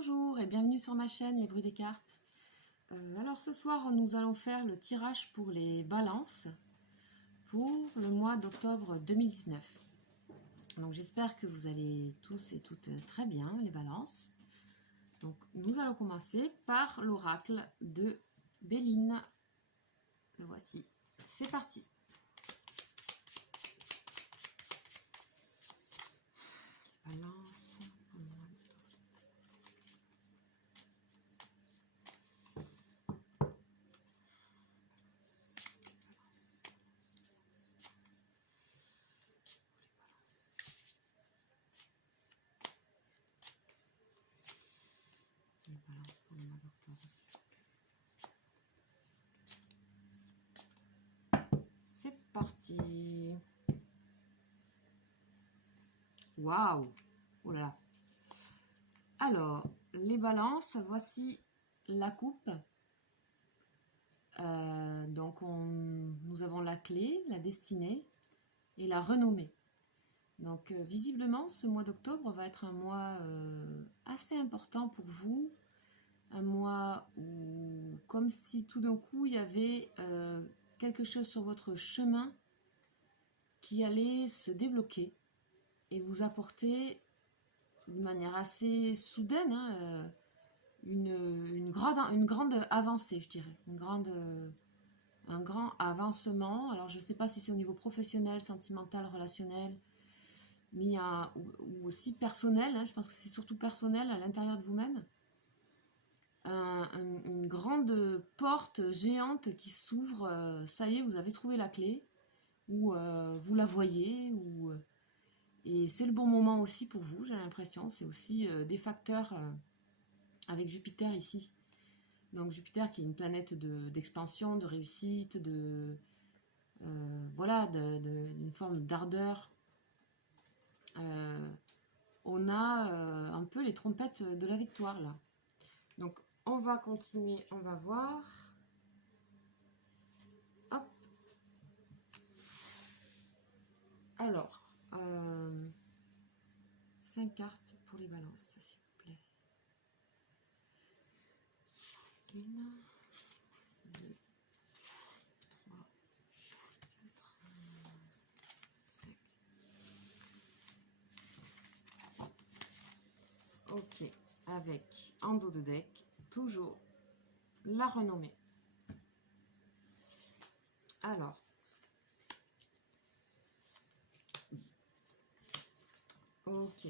Bonjour et bienvenue sur ma chaîne Les Bruits des cartes. Alors ce soir nous allons faire le tirage pour les balances pour le mois d'octobre 2019. Donc j'espère que vous allez tous et toutes très bien les balances. Donc nous allons commencer par l'oracle de Béline. Le voici, c'est parti. Les balances pour le mois d'octobre. Les balances pour le mois d'octobre, s'il vous plaît. C'est parti. Waouh! Oh là là. Alors, les balances, voici la coupe. Donc, nous avons la clé, la destinée et la renommée. Donc, visiblement, ce mois d'octobre va être un mois assez important pour vous. Un mois où, comme si tout d'un coup, il y avait quelque chose sur votre chemin qui allait se débloquer et vous apporter de manière assez soudaine une grande avancée, je dirais. Un grand avancement. Alors, je ne sais pas si c'est au niveau professionnel, sentimental, relationnel, mais ou aussi personnel. Je pense que c'est surtout personnel à l'intérieur de vous-même. Une grande porte géante qui s'ouvre. Ça y est, vous avez trouvé la clé. Ou vous la voyez. Et c'est le bon moment aussi pour vous, j'ai l'impression. C'est aussi des facteurs avec Jupiter ici. Donc Jupiter qui est une planète d'expansion, de réussite, voilà, d'une forme d'ardeur. On a un peu les trompettes de la victoire là. Donc on va continuer, on va voir. Hop. Alors, 5 cartes pour les balances, s'il vous plaît. 1, 2, 3, 4, 5. Ok, avec en dos de deck, toujours la renommée. Alors, ok.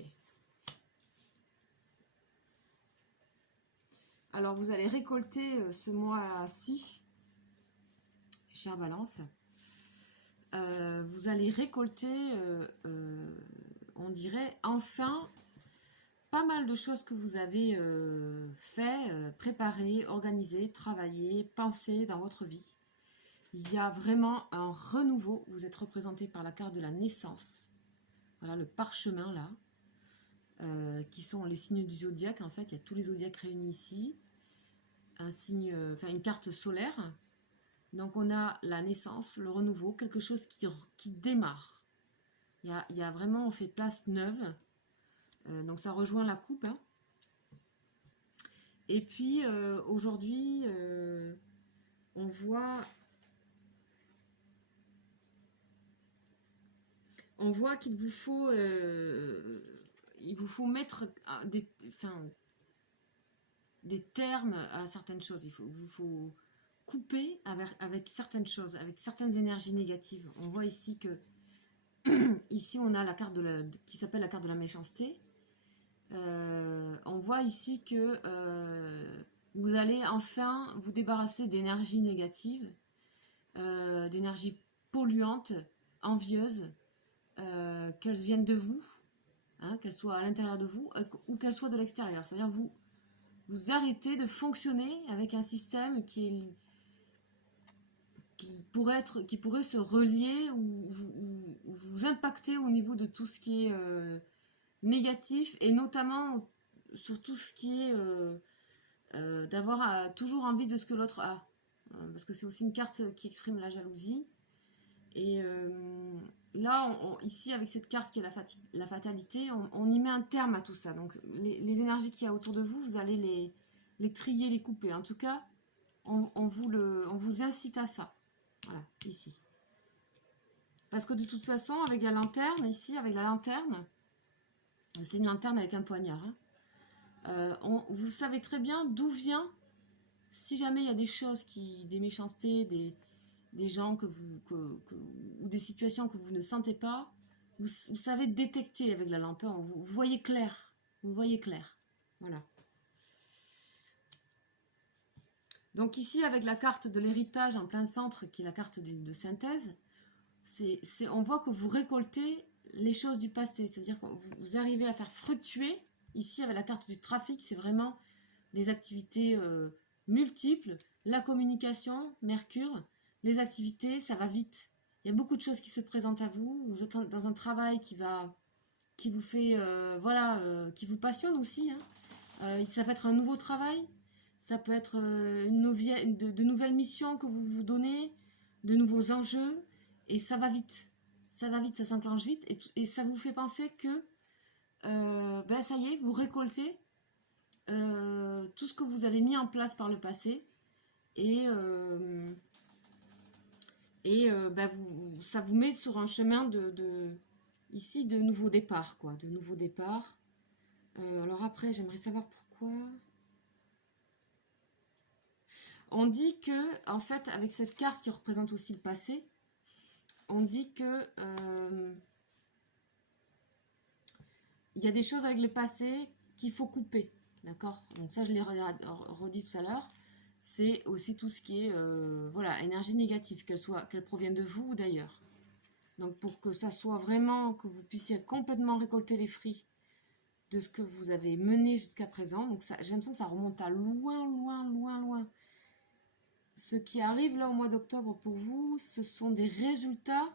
Alors, vous allez récolter ce mois-ci, chère Balance. Vous allez récolter, on dirait, enfin, pas mal de choses que vous avez fait, préparé, organisé, travaillé, pensé dans votre vie. Il y a vraiment un renouveau. Vous êtes représenté par la carte de la naissance. Voilà le parchemin là. Qui sont les signes du zodiaque. En fait, il y a tous les zodiaques réunis ici. Un signe, enfin une carte solaire. Donc on a la naissance, le renouveau, quelque chose qui démarre. Il y a vraiment, on fait place neuve. Donc ça rejoint la coupe. Hein. Et puis aujourd'hui, on voit qu'il vous faut, il vous faut mettre des termes à certaines choses. Il vous faut couper avec certaines choses, avec certaines énergies négatives. On voit ici que ici on a la carte qui s'appelle la carte de la méchanceté. On voit ici que vous allez enfin vous débarrasser d'énergie négative, d'énergie polluante, envieuse, qu'elles viennent de vous, hein, qu'elles soient à l'intérieur de vous ou qu'elles soient de l'extérieur. C'est-à-dire vous arrêtez de fonctionner avec un système qui pourrait se relier ou vous impacter au niveau de tout ce qui est négatif et notamment sur tout ce qui est d'avoir toujours envie de ce que l'autre a. Parce que c'est aussi une carte qui exprime la jalousie. Et là, ici, avec cette carte qui est la fatalité, on y met un terme à tout ça. Donc, les énergies qu'il y a autour de vous, vous allez les trier, les couper. En tout cas, on vous incite à ça. Voilà, ici. Parce que de toute façon, avec la lanterne, ici, avec la lanterne, c'est une lanterne avec un poignard. Hein. Vous savez très bien d'où vient, si jamais il y a des choses, des méchancetés, des gens ou des situations que vous ne sentez pas, vous savez détecter avec la lampe. Vous voyez clair. Vous voyez clair. Voilà. Donc ici, avec la carte de l'héritage en plein centre, qui est la carte de synthèse, on voit que vous récoltez les choses du passé. C'est-à-dire que vous arrivez à faire fructuer. Ici, avec la carte du trafic, c'est vraiment des activités multiples. La communication, Mercure, les activités, ça va vite. Il y a beaucoup de choses qui se présentent à vous. Vous êtes dans un travail qui vous fait, qui vous passionne aussi. Hein. Ça peut être un nouveau travail. Ça peut être de nouvelles missions que vous vous donnez, de nouveaux enjeux, et ça va vite. Ça va vite, ça s'enclenche vite, et ça vous fait penser que, ça y est, vous récoltez tout ce que vous avez mis en place par le passé, et ça vous met sur un chemin ici de nouveau départ, quoi, de nouveau départ. Alors après, j'aimerais savoir pourquoi... On dit que, en fait, avec cette carte qui représente aussi le passé, on dit que il y a des choses avec le passé qu'il faut couper, d'accord? Donc ça, je l'ai redit tout à l'heure. C'est aussi tout ce qui est, énergie négative, qu'elle provienne de vous ou d'ailleurs. Donc pour que ça soit vraiment, que vous puissiez complètement récolter les fruits de ce que vous avez mené jusqu'à présent. Donc j'ai l'impression que ça remonte à loin, loin, loin, loin. Ce qui arrive là au mois d'octobre pour vous, ce sont des résultats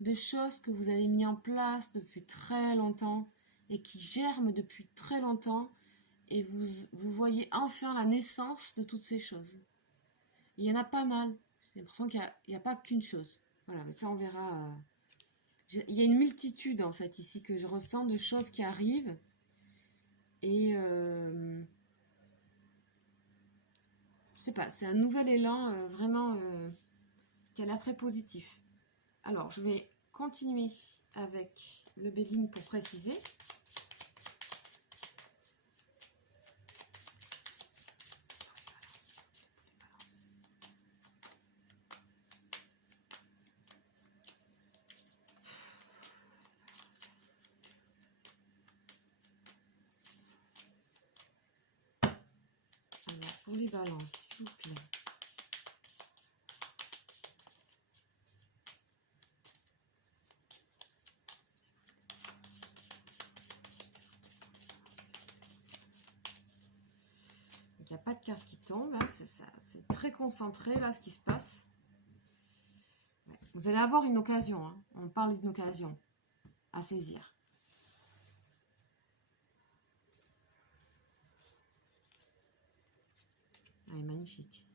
de choses que vous avez mis en place depuis très longtemps et qui germent depuis très longtemps, et vous voyez enfin la naissance de toutes ces choses. Il y en a pas mal. J'ai l'impression qu'il n'y a pas qu'une chose. Voilà, mais ça on verra. Il y a une multitude en fait ici que je ressens de choses qui arrivent, et je sais pas, c'est un nouvel élan vraiment qui a l'air très positif. Alors, je vais continuer avec le Béline pour préciser. Alors, pour les balances, s'il vous plaît. Il n'y a pas de carte qui tombe, hein, c'est très concentré là ce qui se passe. Ouais. Vous allez avoir une occasion, hein. On parle d'une occasion à saisir. Ah, magnifique.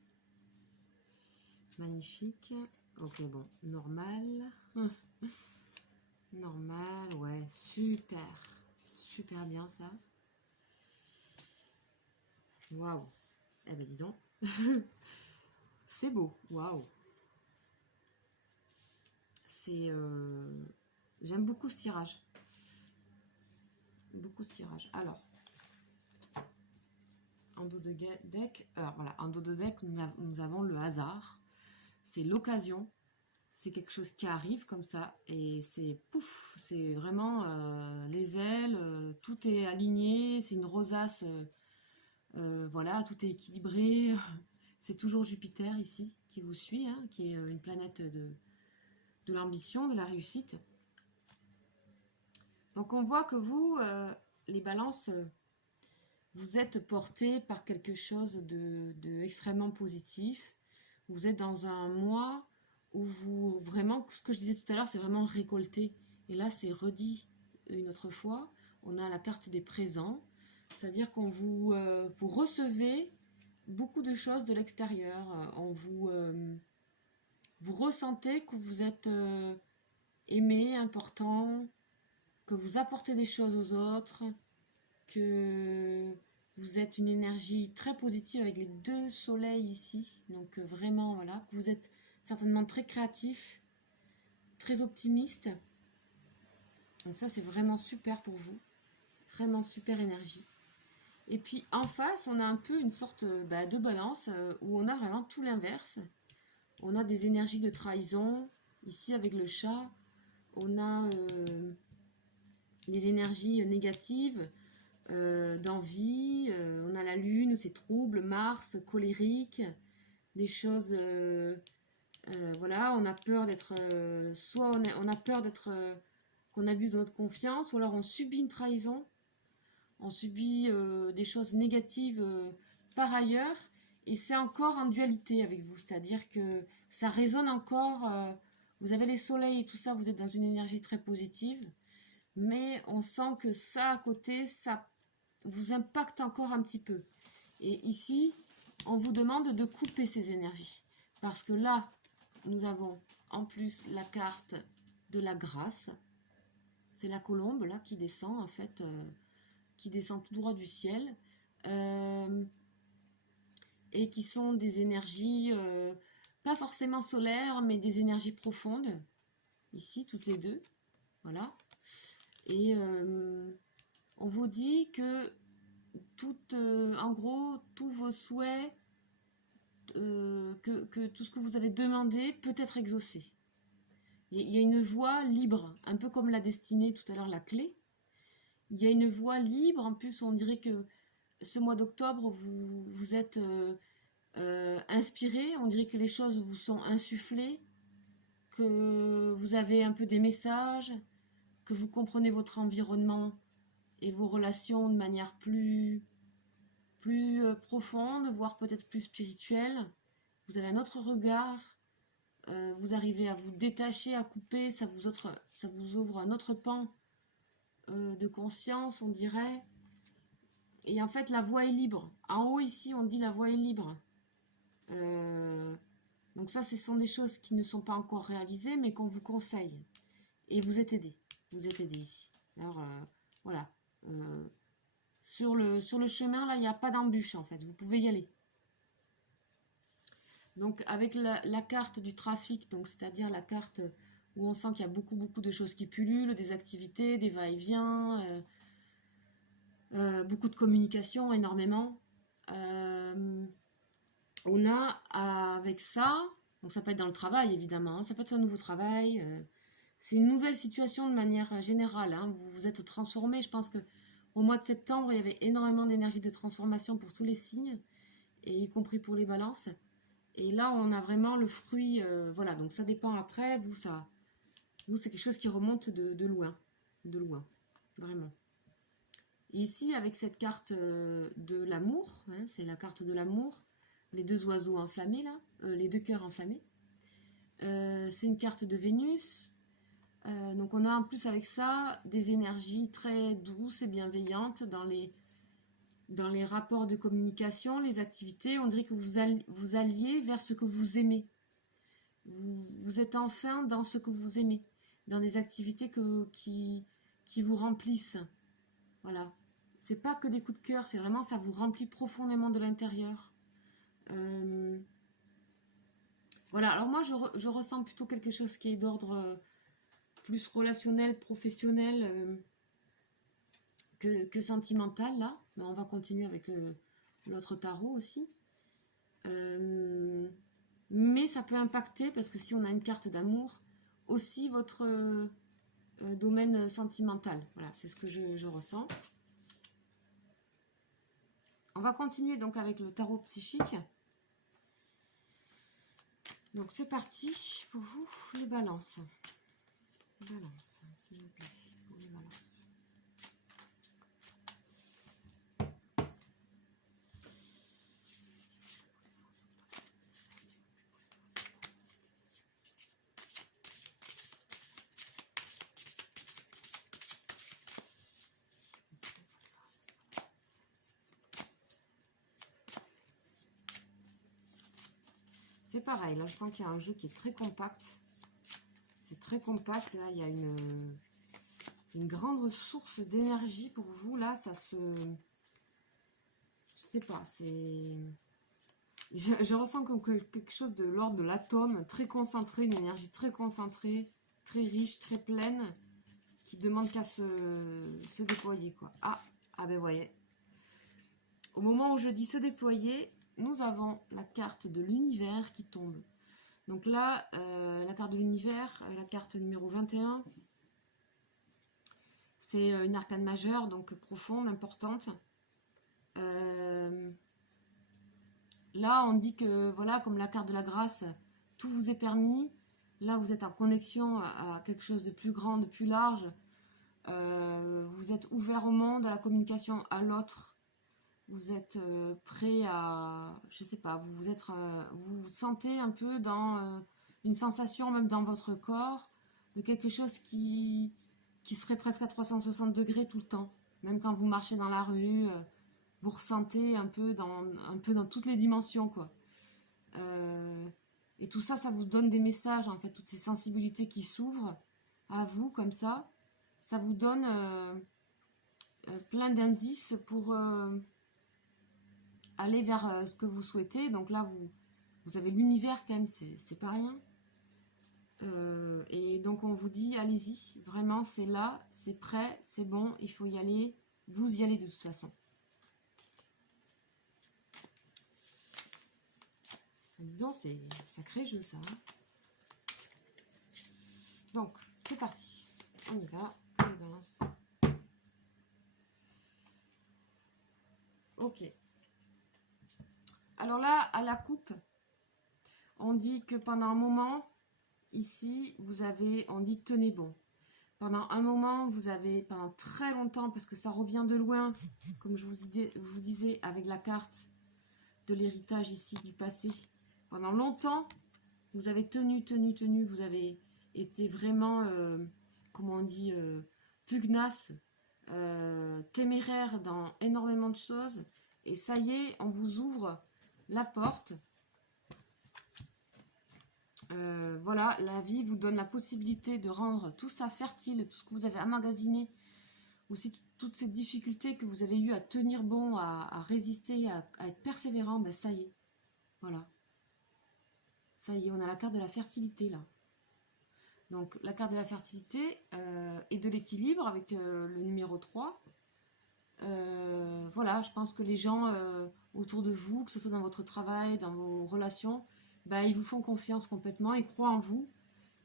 Magnifique. Ok, bon, normal. Normal, ouais, super. Super bien ça. Waouh. Eh ben dis donc. C'est beau, waouh. C'est... J'aime beaucoup ce tirage. Beaucoup ce tirage. Alors, en dos de deck, voilà, en dos de deck, nous avons le hasard. C'est l'occasion. C'est quelque chose qui arrive comme ça. Et c'est pouf, c'est vraiment les ailes, tout est aligné. C'est une rosace, voilà, tout est équilibré. C'est toujours Jupiter ici qui vous suit, hein, qui est une planète de l'ambition, de la réussite. Donc on voit que vous, les balances, vous êtes portés par quelque chose de extrêmement positif. Vous êtes dans un mois où vous, vraiment, ce que je disais tout à l'heure, c'est vraiment récolter. Et là, c'est redit une autre fois. On a la carte des présents, c'est-à-dire qu'on vous recevez beaucoup de choses de l'extérieur. On vous vous ressentez que vous êtes aimé, important, que vous apportez des choses aux autres, que vous êtes une énergie très positive avec les 2 soleils ici. Donc vraiment, voilà, que vous êtes certainement très créatif, très optimiste. Donc ça, c'est vraiment super pour vous. Vraiment super énergie. Et puis en face, on a un peu une sorte de balance où on a vraiment tout l'inverse. On a des énergies de trahison, ici avec le chat. On a des énergies négatives, d'envie. On a la lune, c'est trouble, Mars, colérique. Des choses... voilà, on a peur d'être... soit on a peur d'être... qu'on abuse de notre confiance, ou alors on subit une trahison. On subit des choses négatives par ailleurs, et c'est encore en dualité avec vous, c'est-à-dire que ça résonne encore, vous avez les soleils et tout ça, vous êtes dans une énergie très positive, mais on sent que ça à côté, ça vous impacte encore un petit peu. Et ici, on vous demande de couper ces énergies, parce que là, nous avons en plus la carte de la grâce, c'est la colombe là qui descend en fait, qui descend tout droit du ciel, et qui sont des énergies pas forcément solaires, mais des énergies profondes, ici toutes les deux, voilà. Et on vous dit que en gros, tous vos souhaits, que tout ce que vous avez demandé peut être exaucé. Il y a une voie libre, un peu comme la destinée tout à l'heure, la clé. Il y a une voie libre, en plus on dirait que ce mois d'octobre, vous êtes inspiré, on dirait que les choses vous sont insufflées, que vous avez un peu des messages, que vous comprenez votre environnement et vos relations de manière plus profonde, voire peut-être plus spirituelle. Vous avez un autre regard, vous arrivez à vous détacher, à couper, ça vous ouvre un autre pan de conscience, on dirait. Et en fait, la voie est libre. En haut, ici, on dit la voie est libre. Donc ça, ce sont des choses qui ne sont pas encore réalisées, mais qu'on vous conseille. Et vous êtes aidé. Vous êtes aidé ici. Alors, voilà. Sur le chemin, là, il n'y a pas d'embûche, en fait. Vous pouvez y aller. Donc, avec la carte du trafic, donc c'est-à-dire la carte où on sent qu'il y a beaucoup de choses qui pullulent, des activités, des va-et-vient, beaucoup de communication, énormément. On a avec ça, donc ça peut être dans le travail évidemment, ça peut être un nouveau travail, c'est une nouvelle situation de manière générale, hein. Vous vous êtes transformé, je pense que au mois de septembre il y avait énormément d'énergie de transformation pour tous les signes, et y compris pour les balances, et là on a vraiment le fruit, voilà, donc ça dépend après, vous c'est quelque chose qui remonte de loin, vraiment. Et ici avec cette carte de l'amour, hein, c'est la carte de l'amour, les 2 oiseaux enflammés là, les 2 cœurs enflammés. C'est une carte de Vénus. Donc on a en plus avec ça des énergies très douces et bienveillantes dans les rapports de communication, les activités. On dirait que vous alliez vers ce que vous aimez. Vous êtes enfin dans ce que vous aimez, dans des activités qui vous remplissent. Voilà. C'est pas que des coups de cœur, c'est vraiment ça vous remplit profondément de l'intérieur. Voilà, alors moi je ressens plutôt quelque chose qui est d'ordre plus relationnel, professionnel que sentimental là, mais on va continuer avec l'autre tarot aussi. Mais ça peut impacter, parce que si on a une carte d'amour, aussi votre domaine sentimental. Voilà, c'est ce que je ressens. On va continuer donc avec le tarot psychique. Donc c'est parti pour vous, les balances. Balance, s'il vous plaît, pour les balances. C'est pareil, là je sens qu'il y a un jeu qui est très compact. C'est très compact, là il y a une grande source d'énergie pour vous, là ça se... Je sais pas, c'est... Je ressens comme quelque chose de l'ordre de l'atome, très concentré, une énergie très concentrée, très riche, très pleine, qui demande qu'à se déployer, quoi. Ah ben voyez. Au moment où je dis se déployer, nous avons la carte de l'univers qui tombe. Donc là, la carte de l'univers, la carte numéro 21, c'est une arcane majeure, donc profonde, importante. Là, on dit que, voilà, comme la carte de la grâce, tout vous est permis. Là, vous êtes en connexion à quelque chose de plus grand, de plus large. Vous êtes ouvert au monde, à la communication, à l'autre. Vous êtes prêt à, je sais pas, vous vous sentez un peu dans une sensation, même dans votre corps, de quelque chose qui serait presque à 360 degrés tout le temps. Même quand vous marchez dans la rue, vous ressentez un peu dans toutes les dimensions, quoi. Et tout ça, ça vous donne des messages, en fait, toutes ces sensibilités qui s'ouvrent à vous, comme ça vous donne plein d'indices pour aller vers ce que vous souhaitez. Donc là, vous avez l'univers quand même, c'est pas rien. Et donc on vous dit, allez-y, vraiment, c'est là, c'est prêt, c'est bon, il faut y aller, vous y allez de toute façon. Dis donc, c'est sacré jeu ça. Hein. Donc, c'est parti. On y va. On les balance. Ok. Alors là, à la coupe, on dit que pendant un moment, ici, on dit tenez bon. Pendant un moment, pendant très longtemps, parce que ça revient de loin, comme je vous disais, avec la carte de l'héritage ici, du passé. Pendant longtemps, vous avez tenu, vous avez été vraiment, comment on dit, pugnace, téméraire dans énormément de choses. Et ça y est, on vous ouvre la porte. Voilà, la vie vous donne la possibilité de rendre tout ça fertile, tout ce que vous avez emmagasiné, aussi toutes ces difficultés que vous avez eues à tenir bon, à résister, à être persévérant, ben ça y est, voilà. Ça y est, on a la carte de la fertilité là. Donc la carte de la fertilité et de l'équilibre avec le numéro 3. Voilà, je pense que les gens autour de vous, que ce soit dans votre travail, dans vos relations, bah, ils vous font confiance complètement, ils croient en vous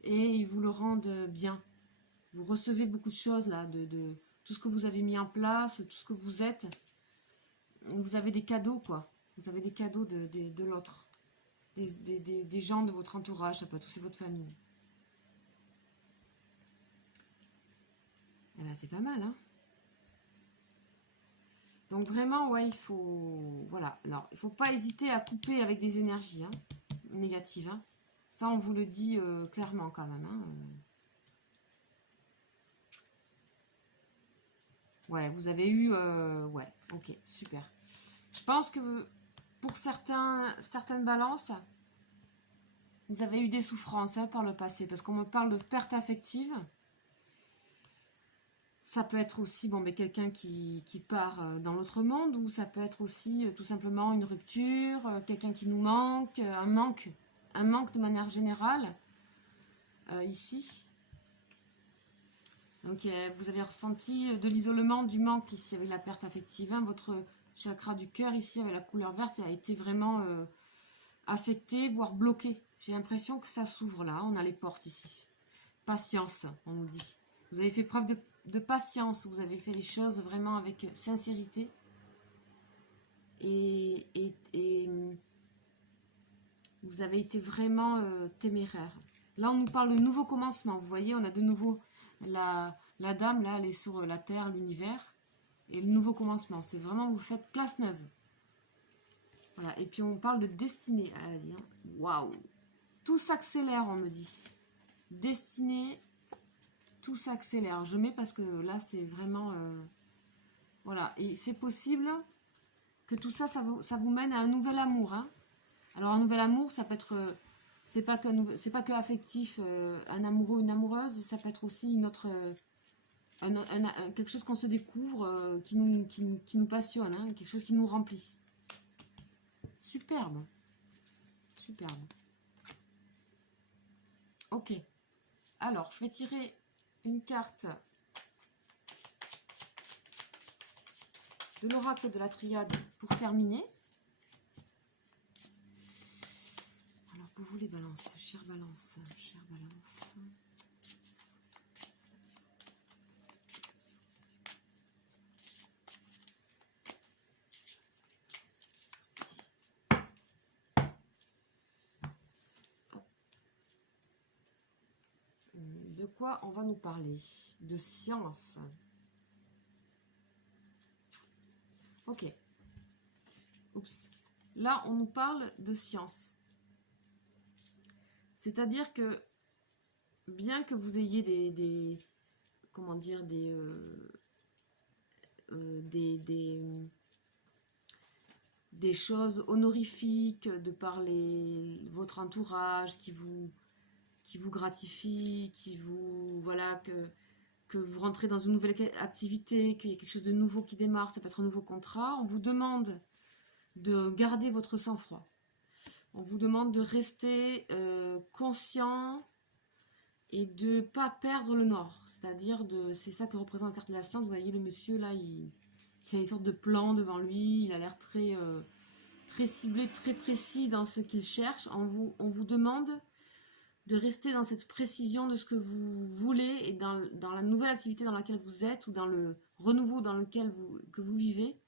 et ils vous le rendent bien. Vous recevez beaucoup de choses là, de tout ce que vous avez mis en place, tout ce que vous êtes. Vous avez des cadeaux quoi. Vous avez des cadeaux de l'autre. Des gens de votre entourage, ça peut être aussi votre famille. Eh ben, c'est pas mal, hein. Donc vraiment, ouais, il faut... Voilà, alors, il faut pas hésiter à couper avec des énergies hein, négatives. Hein. Ça, on vous le dit clairement quand même. Hein. Ouais, vous avez eu... ouais, ok, super. Je pense que pour certaines balances, vous avez eu des souffrances hein, par le passé. Parce qu'on me parle de perte affective. Ça peut être aussi bon, mais quelqu'un qui part dans l'autre monde, ou ça peut être aussi tout simplement une rupture, quelqu'un qui nous manque, un manque de manière générale, ici. Donc vous avez ressenti de l'isolement, du manque ici avec la perte affective. Hein. Votre chakra du cœur ici avec la couleur verte a été vraiment affecté, voire bloqué. J'ai l'impression que ça s'ouvre là, on a les portes ici. Patience, on nous dit. Vous avez fait preuve de patience, vous avez fait les choses vraiment avec sincérité et vous avez été vraiment téméraire. Là, on nous parle de nouveau commencement. Vous voyez, on a de nouveau la dame, là, elle est sur la terre, l'univers, et le nouveau commencement. C'est vraiment, vous faites place neuve. Voilà, et puis on parle de destinée. Waouh! Tout s'accélère, on me dit. Destinée. Tout s'accélère. Je mets parce que là, c'est vraiment... voilà. Et c'est possible que tout ça, ça vous mène à un nouvel amour. Hein. Alors un nouvel amour, ça peut être, c'est pas que affectif, un amoureux, une amoureuse, ça peut être aussi une autre, quelque chose qu'on se découvre, qui nous passionne, hein, quelque chose qui nous remplit. Superbe, superbe. Ok. Alors, je vais tirer une carte de l'oracle de la triade pour terminer. Alors, pour vous les balances, chère balance, chère balance. De quoi on va nous parler? De science. Ok. Oups. Là, on nous parle de science. C'est-à-dire que, bien que vous ayez comment dire, des choses honorifiques de par votre entourage qui vous gratifie, voilà, que vous rentrez dans une nouvelle activité, qu'il y a quelque chose de nouveau qui démarre, ça peut être un nouveau contrat, on vous demande de garder votre sang-froid. On vous demande de rester conscient et de ne pas perdre le nord. C'est-à-dire, c'est ça que représente la carte de la science. Vous voyez le monsieur là, il a une sorte de plan devant lui, il a l'air très, très ciblé, très précis dans ce qu'il cherche. On vous demande de rester dans cette précision de ce que vous voulez et dans la nouvelle activité dans laquelle vous êtes ou dans le renouveau dans lequel vous vivez,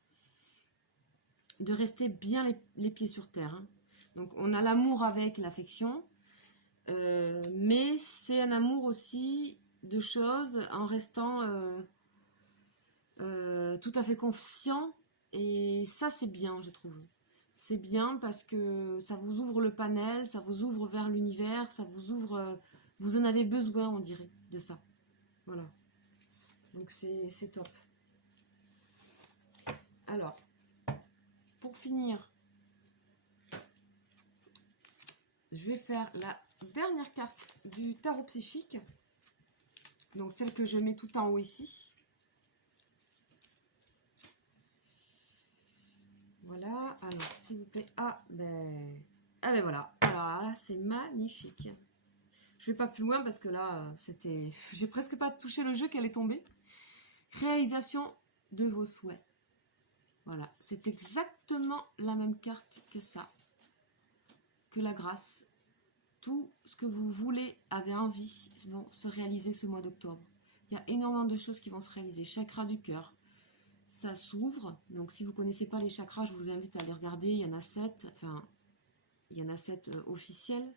de rester bien les pieds sur terre. Hein. Donc on a l'amour avec l'affection, mais c'est un amour aussi de choses en restant tout à fait conscient, et ça c'est bien, je trouve. C'est bien parce que ça vous ouvre le panel, ça vous ouvre vers l'univers, ça vous ouvre... vous en avez besoin, on dirait, de ça. Voilà. Donc c'est top. Alors, pour finir, je vais faire la dernière carte du tarot psychique. Donc celle que je mets tout en haut ici. Voilà, alors s'il vous plaît, ah ben voilà, alors là c'est magnifique. Je vais pas plus loin parce que là c'était, j'ai presque pas touché le jeu qu'elle est tombée. Réalisation de vos souhaits. Voilà, c'est exactement la même carte que ça, que la grâce. Tout ce que vous voulez, avez envie, vont se réaliser ce mois d'octobre. Il y a énormément de choses qui vont se réaliser. Chakra du cœur, ça s'ouvre. Donc si vous ne connaissez pas les chakras, je vous invite à les regarder. Il y en a 7, enfin, il y en a 7 officiels.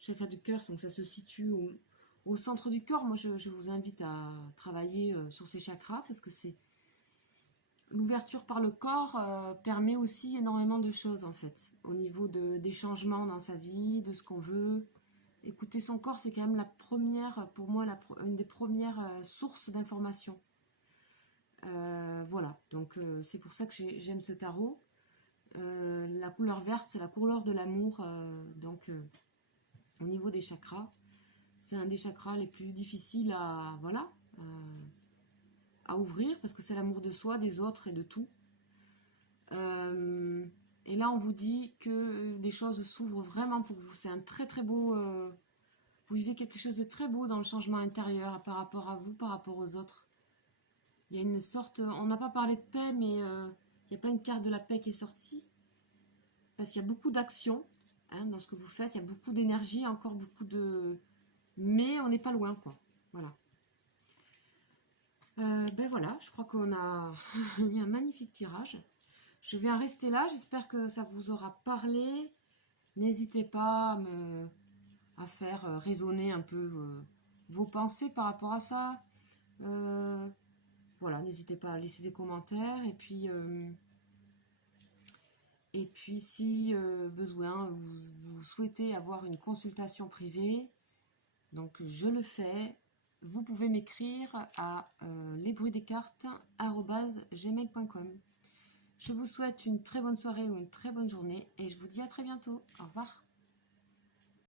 Chakra du cœur, donc ça se situe au centre du corps. Moi, je vous invite à travailler sur ces chakras parce que c'est l'ouverture par le corps permet aussi énormément de choses en fait, au niveau des changements dans sa vie, de ce qu'on veut. Écouter son corps, c'est quand même la première, pour moi, une des premières sources d'informations. Voilà, donc c'est pour ça que j'aime ce tarot. La couleur verte, c'est la couleur de l'amour, donc au niveau des chakras, c'est un des chakras les plus difficiles à, voilà, à ouvrir, parce que c'est l'amour de soi, des autres et de tout. Et là, on vous dit que des choses s'ouvrent vraiment pour vous. C'est un très très beau... vous vivez quelque chose de très beau dans le changement intérieur par rapport à vous, par rapport aux autres. Il y a une sorte... On n'a pas parlé de paix, mais il n'y a pas une carte de la paix qui est sortie. Parce qu'il y a beaucoup d'action hein, dans ce que vous faites. Il y a beaucoup d'énergie, encore beaucoup de... Mais on n'est pas loin, quoi. Voilà. Ben voilà, je crois qu'on a eu un magnifique tirage. Je vais en rester là, j'espère que ça vous aura parlé. N'hésitez pas à faire résonner un peu vos pensées par rapport à ça. Voilà, n'hésitez pas à laisser des commentaires. Et puis si besoin, vous souhaitez avoir une consultation privée, donc je le fais. Vous pouvez m'écrire à lesbruitsdescartes@gmail.com. Je vous souhaite une très bonne soirée ou une très bonne journée et je vous dis à très bientôt. Au revoir.